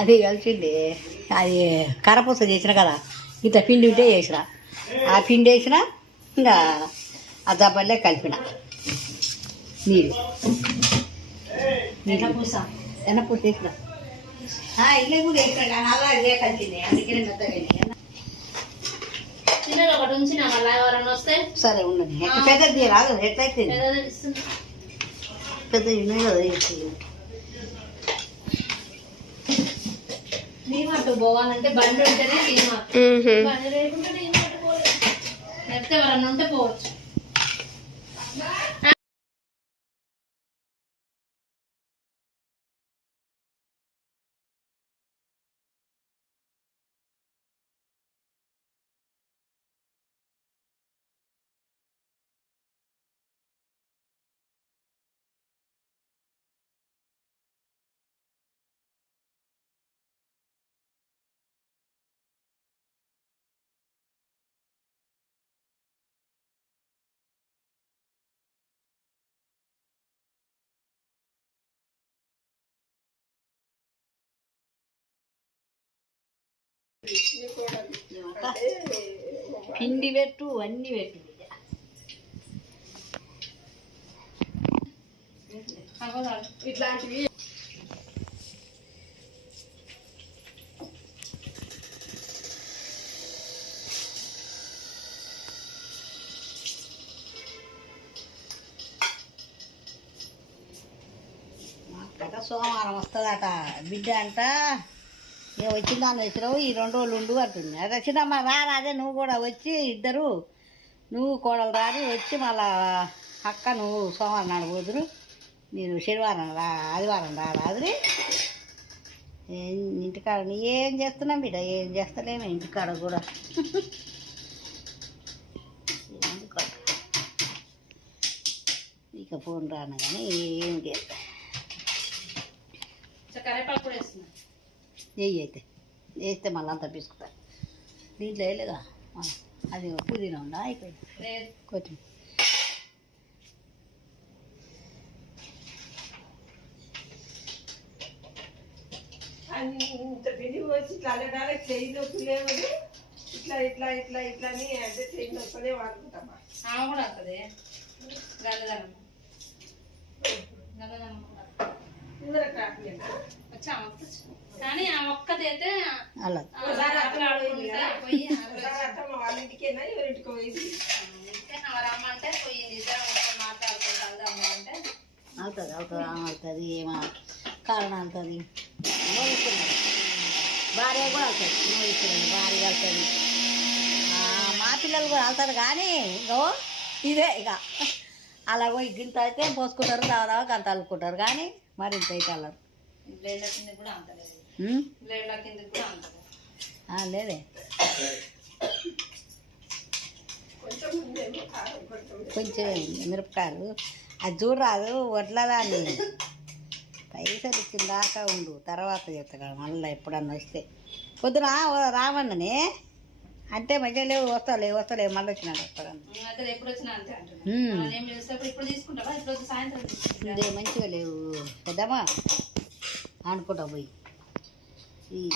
అది కలిసింది. అది కరపూస చేసిన కదా ఇంత పిండి ఉంటే చేసిన. ఆ పిండి వేసిన ఇంకా ఆ దబ్బల్లే కలిపిన. నీళ్ళు. ఎన్నపూస ఎన్నపూస వేసిన. ఇల్లే కూడా వేసిన కానీ అలా ఇదే కలిసింది. అందుకనే మెత్తగా అయింది. చిన్నది ఒకటి ఉంచిన మళ్ళీ ఎవరైనా వస్తే? సరే ఉండదు పెద్దది రాదు ఎట్లయితే. పెద్ద ఉన్నాయి కదా వేసి. డీమార్ట్ పోవాలంటే బండి ఉంటేనే డీమార్ట్ బండి లేకుంటే డీమార్ట్ పోలేదు. లేకపోతే ఎవరన్నా ఉంటే పోవచ్చు. పిండి పెట్టు అన్ని పెట్టు. ఇట్లాంటివి. సోమవారం వస్తుందట. బిడ్డ అంట నేను వచ్చిందాన్ని వచ్చినావు ఈ రెండు రోజులు ఉండు అంటుంది. అదే వచ్చిందమ్మా రా అదే నువ్వు కూడా వచ్చి ఇద్దరు నువ్వు కోడలు రాని వచ్చి మళ్ళా అక్క నువ్వు సోమవారం నాడు పోదురు. నేను శనివారం రా ఆదివారం రా రాదురి. ఇంటికాడ నీ ఏం చేస్తున్నాం బిడ్డ? ఏం చేస్తలేము ఇంటికాడ కూడా. ఇక ఫోన్ రాను కానీ ఏం చేస్తా? కరేపాకు వేస్తున్నా. నెయ్యి అయితే వేస్తే మళ్ళీ అంతా పీసుకుతా. దీంట్లో వేయలేదా? అది పుదీనా ఉందా? అయిపోయింది. లేదు. కొత్తిమీర. ఇంత పిండి వచ్చి ఇట్లా అల్లడాలి చేయి నొప్పి లేదు ఇట్లా ఇట్లా ఇట్లా ఇట్లా అని అంటే చేయి నొప్పులే వాడుకుంటామా కూడా వస్తుంది. గల్లదనం గల్లదనం కూడా. ఇవరకు కానీ ఆ ఒక్కది అయితే అలా. ఆ, రాత్రి ఆడుకుంటా పోయి ఒకసారి అత్తమ్మ వాళ్ళ ఇంటికేనా ఎవరింటికి పోయింది మరి రమ్మంటే పోయి ఇద్దరం కూర్చొని మాట్లాడుకుంటా వెళ్దాము అంటే. అవుతుంది అవుతుంది అవుతుంది ఏమో కారణం అవుతుంది. భార్య కూడా అవుతుంది భార్య అవుతుంది. మా పిల్లలు కూడా వెళ్తారు కానీ ఇంకో ఇదే ఇక. అలా పోయి గింత అయితే పోసుకుంటారు దాదాపు గంత అల్లుకుంటారు. కానీ మరి ఇంత అయితే అల్లరు. లేదు. కొంచెం ఉందేమో కారం కొంచెం కొంచెం మిరపకాయలు. అది చూడరాదు వడ్లదాన్ని పైసలు ఇచ్చిన దాకా ఉండు తర్వాత చెప్తా మళ్ళీ ఎప్పుడన్నా వస్తే. పొద్దున రావన్ననే అంటే మధ్య లేవు వస్తలేవు వస్తలేవు మళ్ళీ వచ్చినాడు వస్తాడన్న అయితే ఎప్పుడు వచ్చినా అంతే అంటున్నా ఉమ్. నేను చేసేటప్పుడు ఇప్పుడు తీసుకుంటావా? ఇప్పుడు వద్దు సాయంత్రం తీసుకుంటా ఇదే మంచిగా లేవు. పెద్దమ్మా అనుకుంటా పోయి. ఈ